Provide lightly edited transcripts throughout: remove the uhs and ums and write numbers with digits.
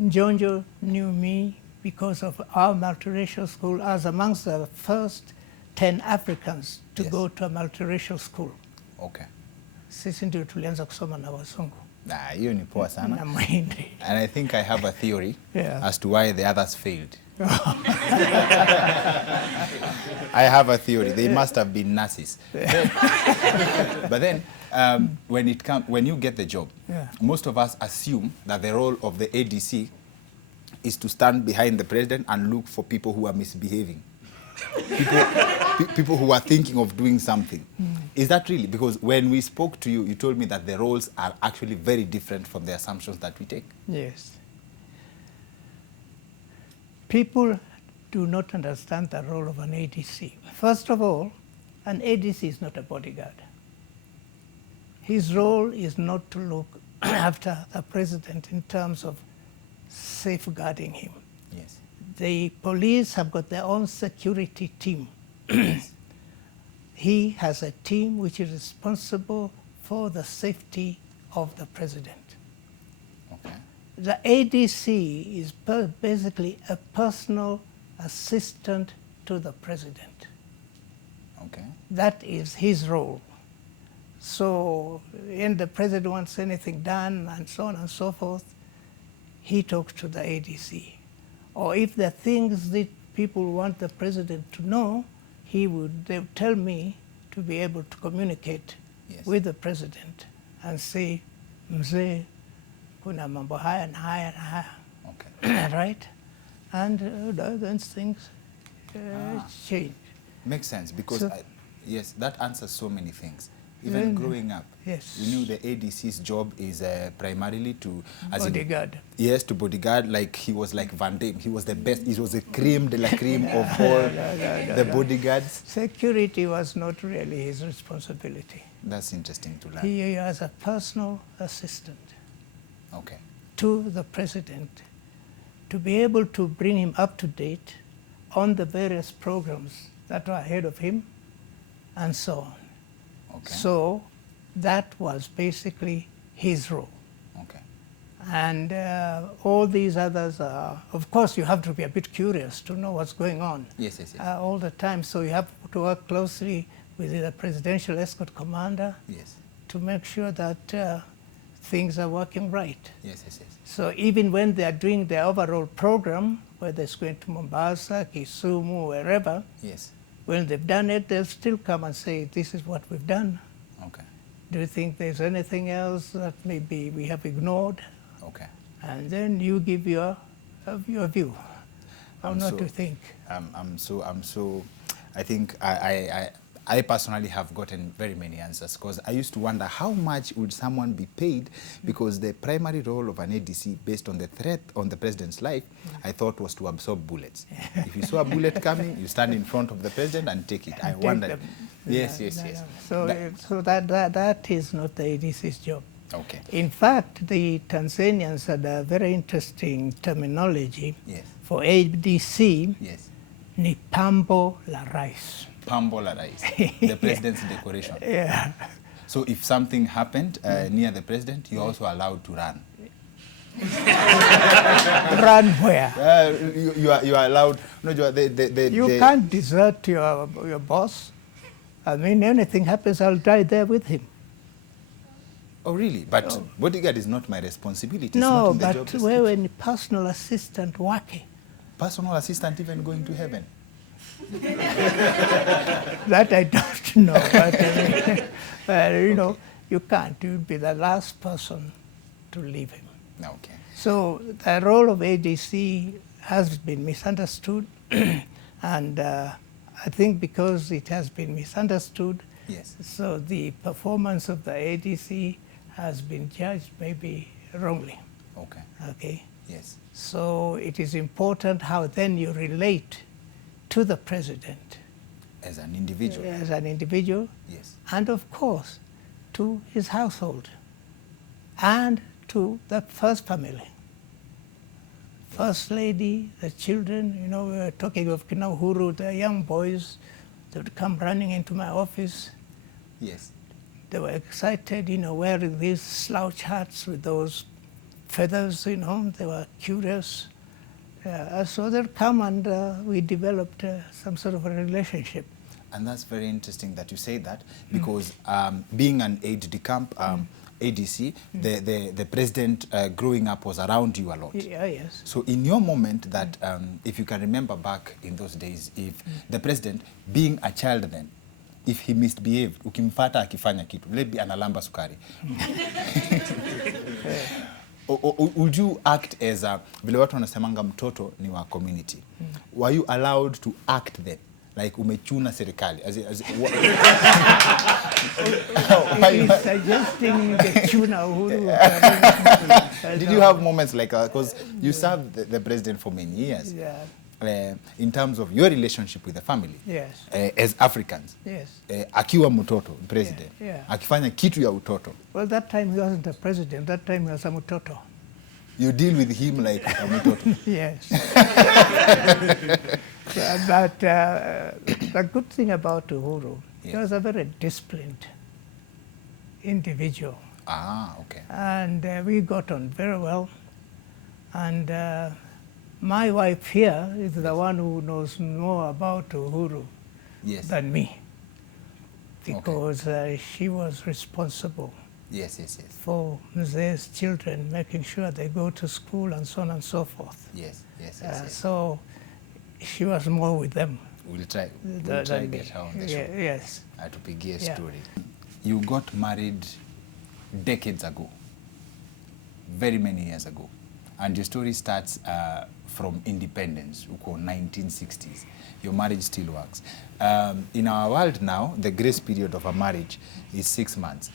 Njonjo knew me because of our multiracial school. I was amongst the first 10 Africans to go to a multiracial school. Okay. Sisi ndio tulianza kusoma na wazungu. Hiyo ni poa sana. Na Mahindi. And I think I have a theory as to why the others failed. I have a theory. They must have been nurses. But then, when you get the job, most of us assume that the role of the ADC is to stand behind the president and look for people who are misbehaving. People who are thinking of doing something. Is that really? Because when we spoke to you, you told me that the roles are actually very different from the assumptions that we take. Yes. People do not understand the role of an ADC. First of all, an ADC is not a bodyguard. His role is not to look after the president in terms of safeguarding him. Yes. The police have got their own security team. He has a team which is responsible for the safety of the president. Okay. The ADC is basically a personal assistant to the president. Okay. That is his role. So when the president wants anything done and so on and so forth, he talks to the ADC. Or if there are things that people want the president to know, they would tell me to be able to communicate with the president and say, Mzee, kuna mambo haya na haya na haya. Okay. Right? And those things change. Makes sense, because So, yes, that answers so many things. Even growing up, yes, we knew the ADC's job is primarily to bodyguard. Yes, to bodyguard. Like he was like Van Damme. He was the best. He was the cream de la cream of all the bodyguards. Security was not really his responsibility. That's interesting to learn. He was a personal assistant Okay. to the president to be able to bring him up to date on the various programs that were ahead of him and so on. Okay. So that was basically his role. Okay. And all these others are, of course, you have to be a bit curious to know what's going on. Yes, yes, yes. All the time. So you have to work closely with the presidential escort commander Yes. to make sure that things are working right. Yes, yes, yes. So even when they are doing their overall program, whether it's going to Mombasa, Kisumu, wherever, Yes. when they've done it, they'll still come and say, this is what we've done. Okay. Do you think there's anything else that maybe we have ignored? Okay. And then you give your view on what you think. I think I personally have gotten very many answers, because I used to wonder how much would someone be paid, because the primary role of an ADC, based on the threat on the president's life, I thought was to absorb bullets. If you saw a bullet coming, you stand in front of the president and take it. I wondered. Yes, yes, yes. So that is not the ADC's job. Okay. In fact, the Tanzanians had a very interesting terminology for ADC, ni pambo la rais. Pambo la rais, the president's decoration. Yeah. So if something happened near the president, you're also allowed to run. Run where? You are allowed. No, you can't desert your boss. I mean, anything happens, I'll die there with him. Oh, really? But bodyguard is not my responsibility. No, it's not in the but we're a personal assistant working. Personal assistant even going to heaven? That I don't know. But I mean, you know, you can't. You'd be the last person to leave him. Okay. So the role of ADC has been misunderstood. And I think because it has been misunderstood, so the performance of the ADC has been judged maybe wrongly. Okay. Okay. Yes. So it is important how then you relate to the president. As an individual. As an individual. Yes. And of course, to his household. And to the first family. First lady, the children, you know, we were talking of Uhuru, the young boys, they would come running into my office. Yes. They were excited, you know, wearing these slouch hats with those feathers, you know, they were curious. So they'd come and we developed some sort of a relationship. And that's very interesting that you say that, because being an aide de camp, ADC, the president growing up was around you a lot. Yeah, yes. So in your moment that, if you can remember back in those days, if the president, being a child then, if he misbehaved, ukimfata akifanya kitu, maybe analamba sukari. Would you act as a, vile watu wanasemanga mtoto ni wa community. Were you allowed to act then? Like umechuna serikali. He's suggesting the tuna Uhuru. Did you have moments like that? Because you served the president for many years. Yeah. In terms of your relationship with the family. Yes. As Africans. Yes. Akiwa mtoto, president. Yeah. Akifanya kitu ya utoto. Well, that time he wasn't a president. That time he was a mutoto. You deal with him like a mutoto. Yes. But the good thing about Uhuru, he was a very disciplined individual. Ah, okay. And we got on very well. And my wife here is the one who knows more about Uhuru than me, because she was responsible for Mzee's children, making sure they go to school and so on and so forth. Yes. So she was more with them. We'll try to get her on the show. Yes. Atupigie story. You got married decades ago, very many years ago, and your story starts from independence, 1960s. Your marriage still works. In our world now, the grace period of a marriage is 6 months.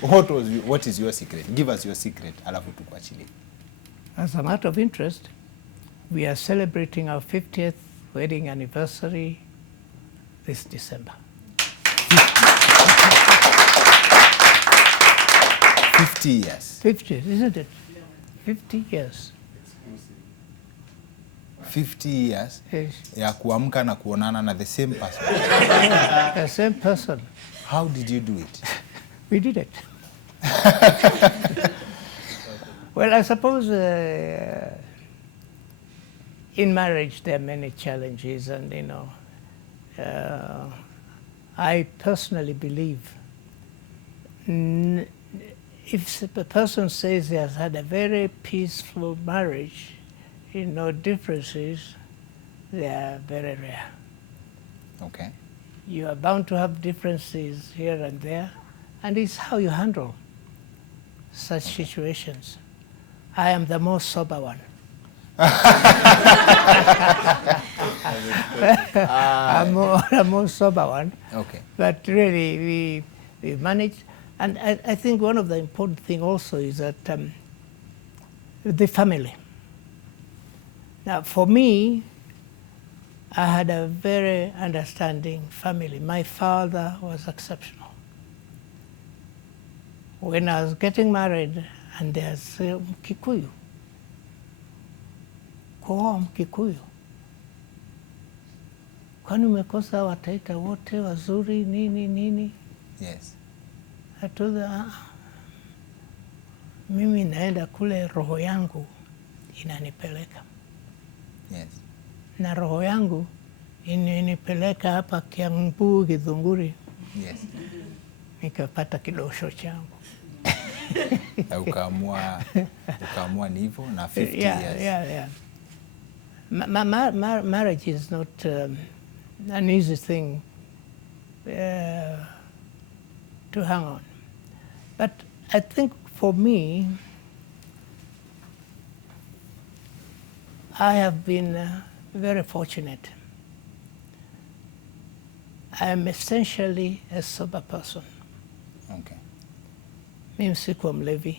What is your secret? Give us your secret, alafu tukuachilie. As a matter of interest, we are celebrating our 50th wedding anniversary this December. 50 years. 50, isn't it? 50 years. 50 years Yes. ya kuamka na kuonana na the same person. The same person. How did you do it? We did it. Well, I suppose in marriage there are many challenges, and you know, I personally believe if a person says he has had a very peaceful marriage, you know, differences, they are very rare. Okay. You are bound to have differences here and there, and it's how you handle such situations. I am the most sober one. I'm the most sober one. Okay. But really, we managed. And I think one of the important things also is that the family. Now, for me, I had a very understanding family. My father was exceptional. When I was getting married, and there's Mkikuyu, kuoa Mkikuyu, kwani umekosa wataita wote wazuri nini? Yes. I told her, mimi naenda kule, roho yangu inanipeleka. Yes. Na roho yangu inanipeleka hapa Kiambu, Githunguri. Yes. Nikapata kidosho changu. Ukaamua ni hivyo na 50 years. Yeah. Marriage is not an easy thing to hang on. But I think for me, I have been very fortunate. I am essentially a sober person. Okay. Mimi sikuwa mlevi.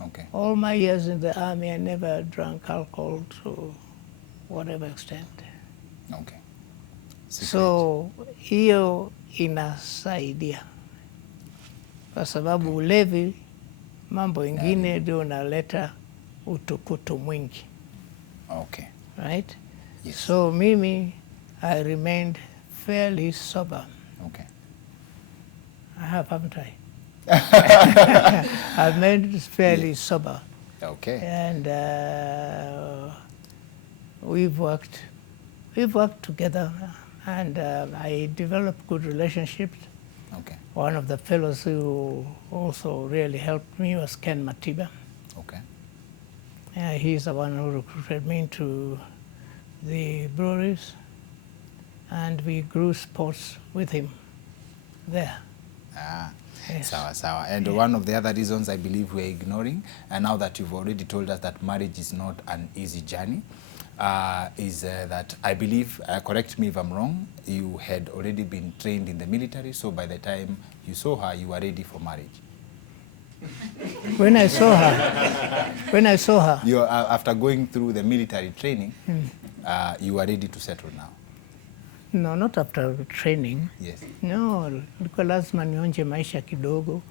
Okay. All my years in the army, I never drank alcohol to whatever extent. Okay. Secret. So hiyo inasaidia, kwa sababu ulevi, mambo ingine ndio unaleta utukutu mwingi. Okay. Right? Yes. So mimi, I remained fairly sober. Okay. I have, haven't I? I've made it fairly sober. Okay. And we've worked together, and I developed good relationships. Okay. One of the fellows who also really helped me was Ken Matiba. Okay. He's the one who recruited me into the breweries, and we grew sports with him there. Ah, Yes. sawa. And one of the other reasons I believe we're ignoring, and now that you've already told us that marriage is not an easy journey, is that I believe, correct me if I'm wrong, you had already been trained in the military, so by the time you saw her, you were ready for marriage. When I saw her, You, after going through the military training, you were ready to settle now. no, not after training. Yes. No, ilikuwa lazima nionje maisha kidogo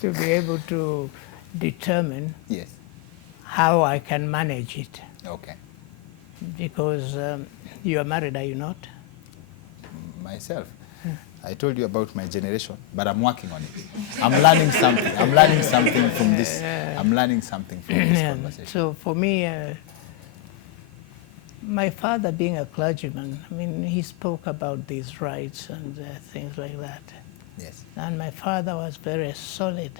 to be able to determine Yes. how I can manage it. Okay. Because you are married, are you not? Myself. I told you about my generation, but I'm working on it. I'm learning something. I'm learning something from this. I'm learning something from this conversation. So for me, my father being a clergyman, I mean, he spoke about these rights and things like that. Yes. And my father was very solid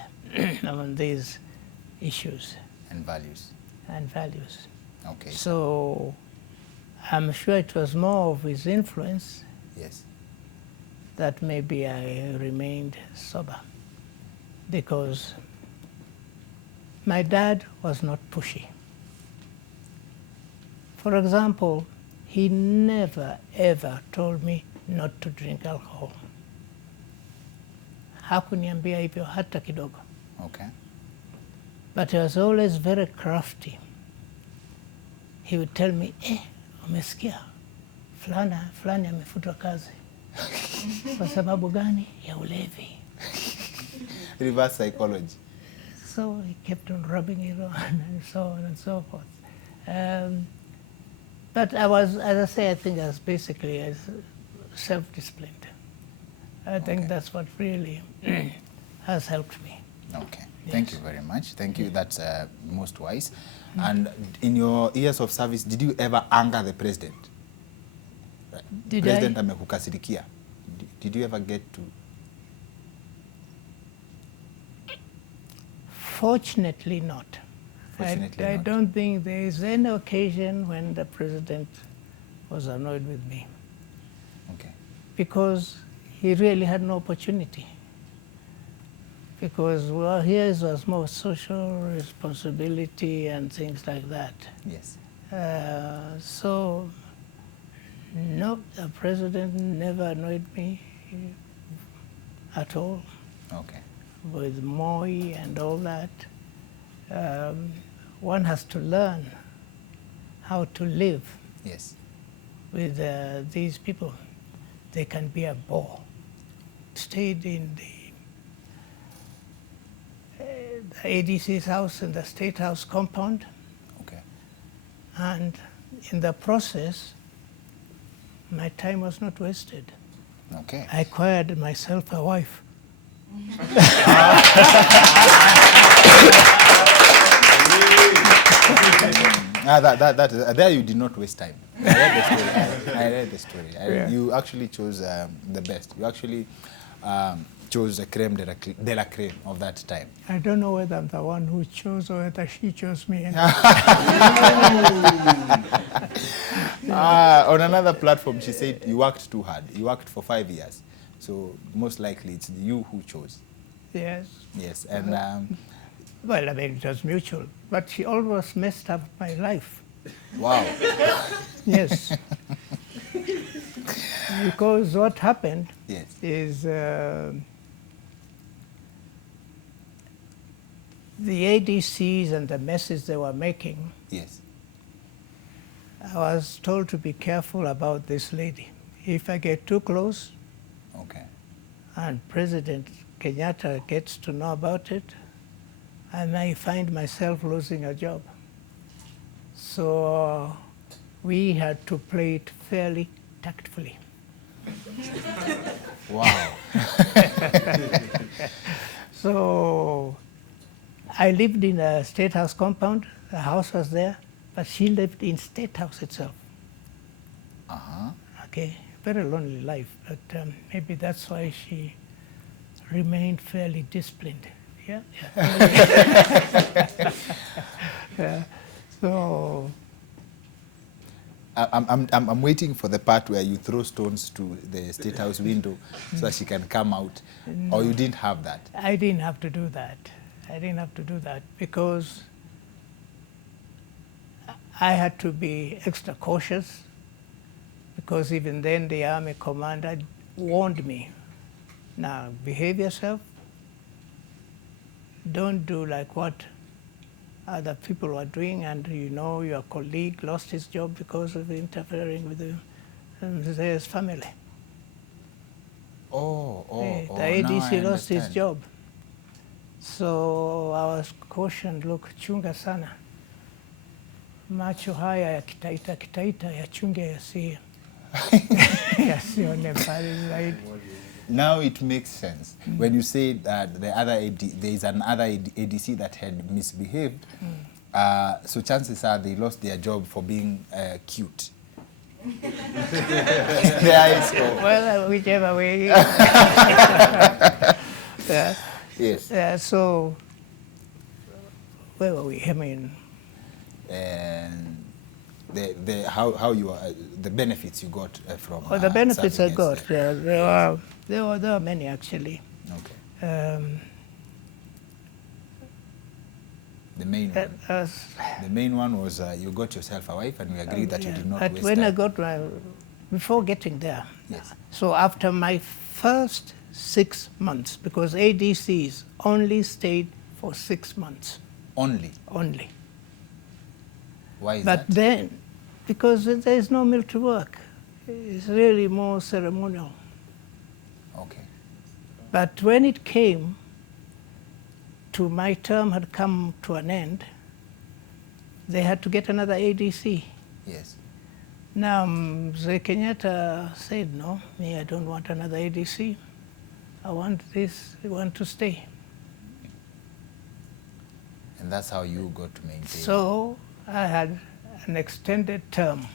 on these issues And values. and values. Okay. So I'm sure it was more of his influence Yes. that maybe I remained sober, because my dad was not pushy. For example, he never ever told me not to drink alcohol. Hakuniambia hivyo hata kidogo. Okay. But he was always very crafty. He would tell me, umesikia fulani amefutwa kazi. Kwa sababu gani? Ya ulevi. Reverse psychology. So he kept on rubbing it on and so on and so forth. But I was, as I say, I think I was basically as self-disciplined. I think that's what really has helped me. Okay. Yes. Thank you very much. Thank you. That's most wise. And in your years of service, did you ever anger the president? Did President I? amekukasirikia. Did you ever get to? Fortunately not. Fortunately I not. don't think there is any occasion when the president was annoyed with me, Okay. because he really had no opportunity. Because well, his was more social responsibility and things like that. Yes. So, no, the president never annoyed me at all. Okay. With Moi and all that. One has to learn how to live Yes. with these people. They can be a bore. Stayed in the ADC's house in the State House compound, Okay. and in the process, my time was not wasted. Okay. I acquired myself a wife. There you did not waste time. I read the story. Yeah. You actually chose the best. You actually chose the creme de la creme of that time. I don't know whether I'm the one who chose or whether she chose me. On another platform, she said you worked too hard. You worked for 5 years. So most likely it's you who chose. Yes. Yes. And Well, I mean, it was mutual, but she almost messed up my life. wow. Yes. Because what happened Yes. is the ADCs and the messes they were making, Yes. I was told to be careful about this lady. If I get too close Okay. and President Kenyatta gets to know about it, I may find myself losing a job. So we had to play it fairly tactfully. Wow. So I lived in a State House compound. The house was there, but she lived in State House itself. Uh-huh. Okay, very lonely life, but maybe that's why she remained fairly disciplined. Yeah. Yeah. So I'm waiting for the part where you throw stones to the State House window so that she can come out. Or you didn't have that? I didn't have to do that. I didn't have to do that because I had to be extra cautious, because even then the army commander warned me, now behave yourself, don't do like what other people were doing, and you know your colleague lost his job because of interfering with his family. The ADC now I lost his understand. job. So I was cautioned, look, chunga sana. Macho haya yakitaita kitaita yachunge yasione mbali zaidi. Now it makes sense. When you say that there is another ADC that had misbehaved, so chances are they lost their job for being cute. Well, whichever way. Yes. So, where were we? I mean, And how you are, the benefits you got from. the benefits I serving got, as there were many actually. Okay. The main one. The main one was you got yourself a wife, and we agreed that you did not But waste when time. I got before getting there, Yes. so after my first 6 months, because ADCs only stayed for 6 months. Only. Why is But that? then, because there is no military work, it's really more ceremonial. Okay. But when it came to my term had come to an end, they had to get another ADC. Yes. Now, Mzee Kenyatta said, no, me, I don't want another ADC. I want this, I want to stay. And that's how you got to maintain. So I had an extended term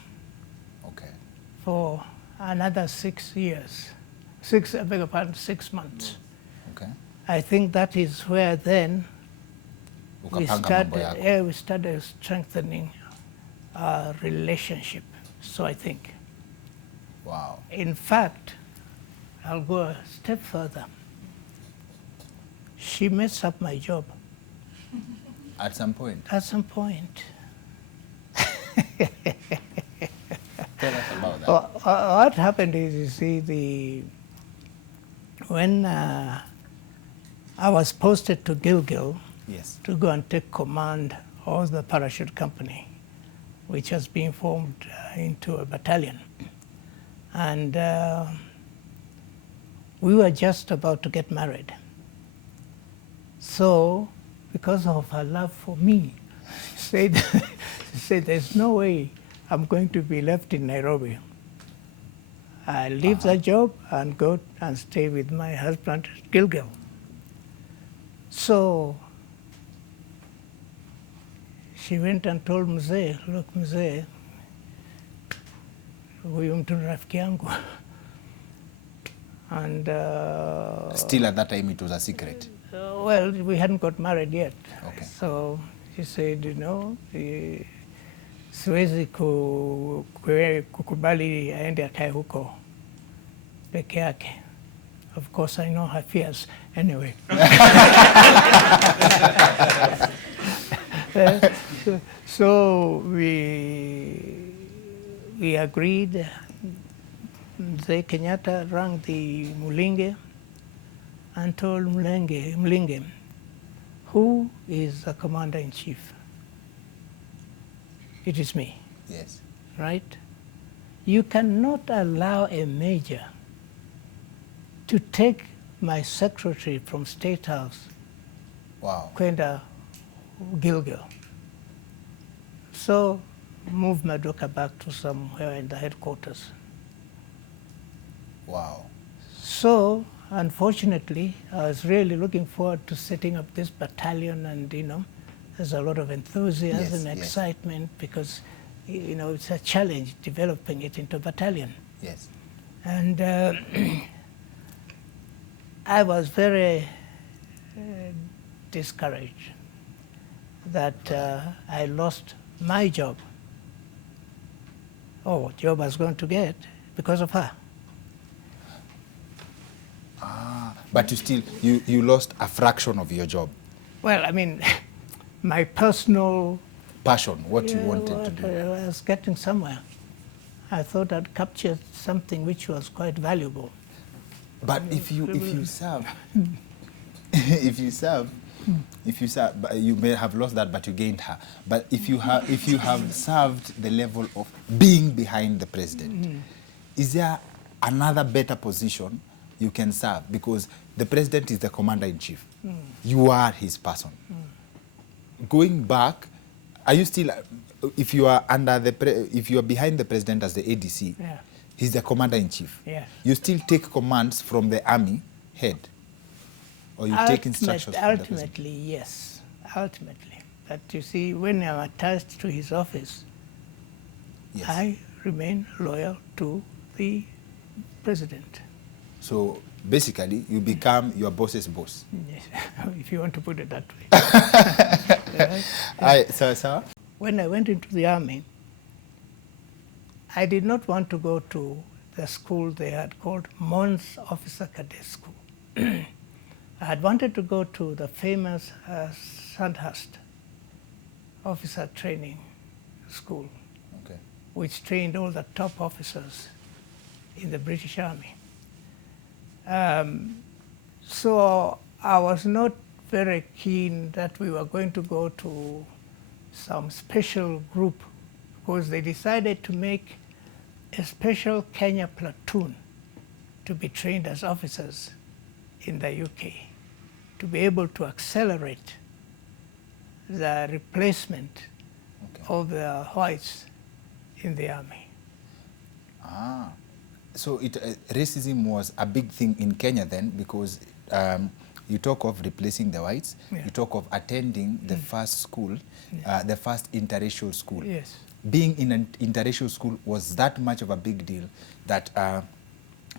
Okay. for another 6 years. I beg your pardon, 6 months. Okay. I think that is where then we Ukapanga mambo yako. we started strengthening our relationship. So I think. Wow. In fact, I'll go a step further. She messed up my job. At some point. At some point. Tell us about that. What happened is, you see, when I was posted to Gilgil, Yes. to go and take command of the parachute company, which has been formed into a battalion. And we were just about to get married. So, because of her love for me, she said, there's no way I'm going to be left in Nairobi. I leave the job and go and stay with my husband at Gilgil. So she went and told Mzee, look Mzee, huyu mtu ni rafiki yangu. And Still at that time it was a secret. well, we hadn't got married yet. Okay. So she said, you know, siwezi kukubali aende akae huko peke yake. Of course, I know her fears. Anyway. So we agreed. Mzee Kenyatta rang the Mulinge and told Mlinge, who is the commander-in-chief? It is me, Yes. right? You cannot allow a major to take my secretary from State House, Wow. kwenda Gilgil. So move Madoka back to somewhere in the headquarters. Wow. So, unfortunately, I was really looking forward to setting up this battalion, and there's a lot of enthusiasm, Yes, yes. excitement, because it's a challenge developing it into a battalion. Yes. And I was very discouraged that I lost my job, or job I was going to get, because of her. But you lost a fraction of your job. Well, I mean, my personal Passion, what you wanted to do. I was getting somewhere. I thought I'd captured something which was quite valuable. But if you serve, if you serve, but you may have lost that, but you gained her. But if you have served the level of being behind the president, is there another better position you can serve? Because the president is the commander-in-chief. You are his person. Going back, are you still, if you are if you are behind the president as the ADC, Yeah. he's the commander-in-chief. Yes. You still take commands from the army head, or you take instructions from the president? Ultimately, yes. Ultimately. But you see, when I'm attached to his office, Yes. I remain loyal to the president. So basically, you become your boss's boss. Yes, if you want to put it that way. Sir? When I went into the army, I did not want to go to the school they had called Mons Officer Cadet School. I had wanted to go to the famous Sandhurst Officer Training School, Okay. which trained all the top officers in the British Army. So I was not very keen that we were going to go to some special group, because they decided to make a special Kenya platoon to be trained as officers in the UK, to be able to accelerate the replacement of the whites in the army. So racism was a big thing in Kenya then, because you talk of replacing the whites, Yeah. you talk of attending the first school, the first interracial school. Yes. Being in an interracial school was that much of a big deal that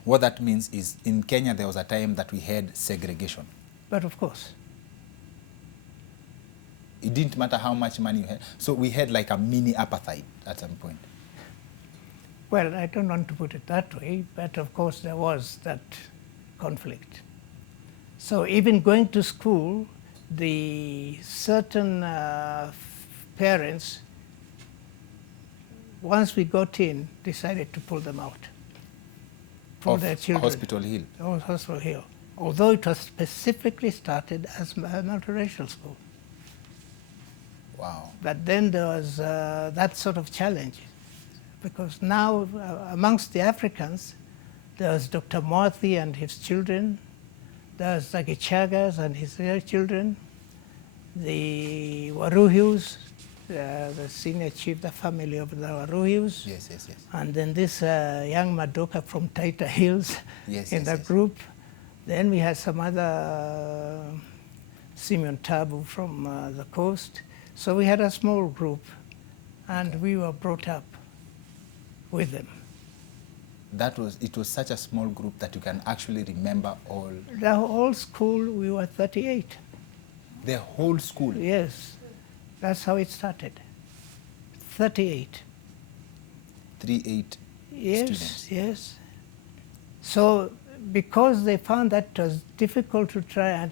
what that means is in Kenya there was a time that we had segregation. But of course. It didn't matter how much money you had. So we had like a mini apartheid at some point. Well, I don't want to put it that way, but of course there was that conflict. So even going to school, the certain parents, once we got in, decided to pull them out from Of their children. Hospital Hill. Hospital Hill. Although it was specifically started as a multiracial school. Wow. But then there was that sort of challenge, because now amongst the Africans, there was Dr. Moathi and his children, there was the Gichagas and his children, the Waruhius, the senior chief, the family of the Waruhius, Yes, yes, yes. and then this young Madoka from Taita Hills Yes, in yes, the yes. group. Then we had some other Simeon Tabu from the coast. So we had a small group, and we were brought up with them. It was such a small group that you can actually remember all. The whole school, we were 38. The whole school? Yes, that's how it started. 38. 38 Yes, students. yes. So because they found that it was difficult to try and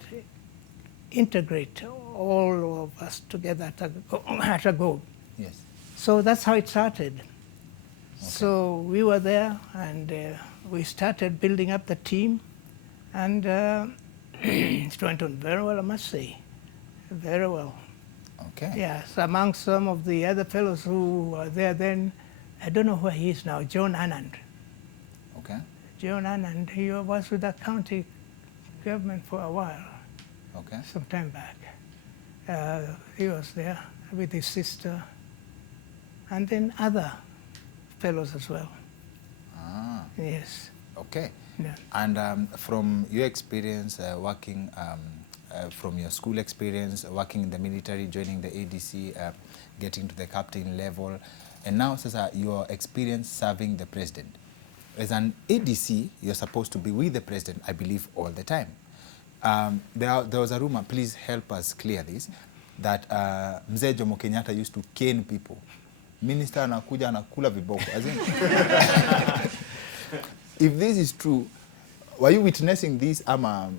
integrate all of us together at a go. Yes. So that's how it started. Okay. So we were there, and we started building up the team, and it went on very well, I must say. Very well. Okay. Yes, among some of the other fellows who were there then, I don't know where he is now, John Anand. Okay. John Anand, he was with the county government for a while. Okay. Some time back. He was there with his sister, and then other fellows as well. Ah. Yes. Okay. Yeah. And from your experience working, from your school experience, working in the military, joining the ADC, getting to the captain level, and now Sasa, your experience serving the president. As an ADC, you're supposed to be with the president, I believe, all the time. There was a rumor, please help us clear this, that Mzee Jomo Kenyatta used to cane people. Minister anakuja anakula viboko. As in, if this is true, were you witnessing this ama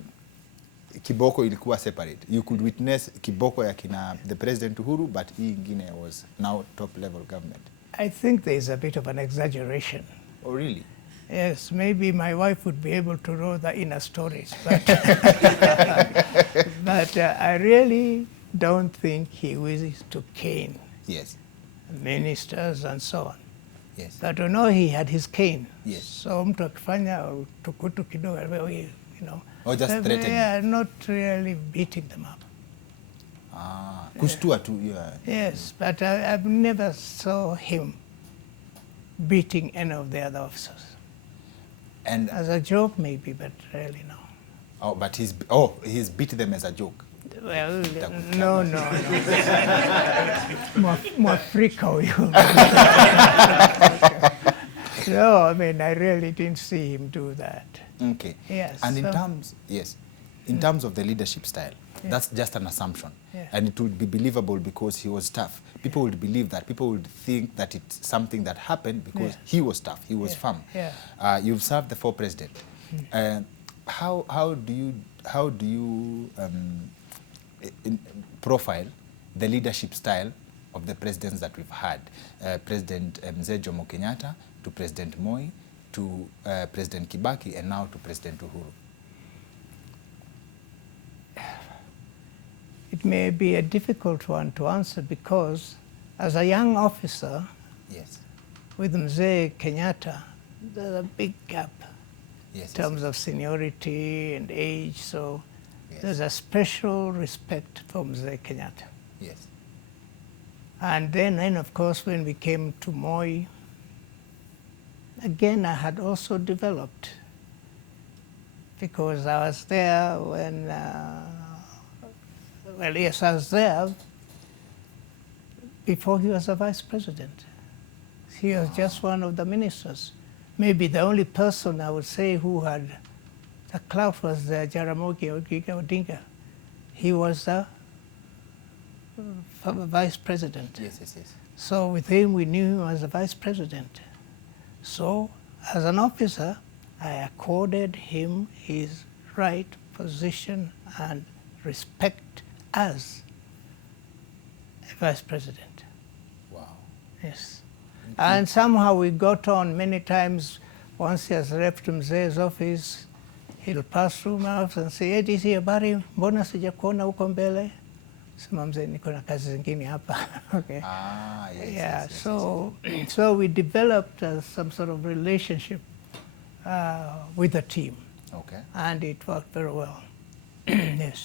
kiboko ilikuwa separate? You could witness kiboko ya kina the President Uhuru, but hii ingine was now top level government. I think there is a bit of an exaggeration. Oh, really? Yes, maybe my wife would be able to know the inner stories, but, but I really don't think he wishes to cane Yes. ministers and so on. Yes. But I know he had his cane. Yes. So mtu akifanya tukutu kidogo, you know. Or just threatening? Yeah, not really beating them up. Ah, kushtua tu. Yeah. Yes, but I've never saw him beating any of the other officers. And As a joke maybe, but really no. oh, but he's beat them as a joke. Well, no. Mwafrika huyu. No, I mean, I really didn't see him do that. Okay. Yes. And in terms of the leadership style, that's just an assumption. Yeah. And it would be believable because he was tough. People would believe that. People would think that it's something that happened because he was tough, he was firm. Yeah. You've served the 4 presidents. How do you profile the leadership style of the presidents that we've had? President Mzee Jomo Kenyatta, to President Moi, to President Kibaki, and now to President Uhuru. It may be a difficult one to answer because as a young officer, Yes. with Mzee Kenyatta, there's a big gap Yes. in terms of seniority and age, so Yes. there's a special respect for Mzee Kenyatta. Yes. And then of course, when we came to Moi, again, I had also developed because I was there when, well, yes, I was there before he was a vice president. He was just one of the ministers. Maybe the only person I would say who had the clout was Jaramogi Oginga Odinga. He was the vice president. Yes. So with him, we knew him as the vice president. So as an officer, I accorded him his right position and respect as a vice president. Wow. Yes. And somehow we got on many times. Once he has left Mzee's office, he'll pass through my office and say, ADC, habari, mbona sijakuona huko mbele? Sema mzee, niko na kazi zingine hapa. Okay. Ah, yes. Yeah, Yes. so we developed some sort of relationship with the team, Okay. and it worked very well. Yes.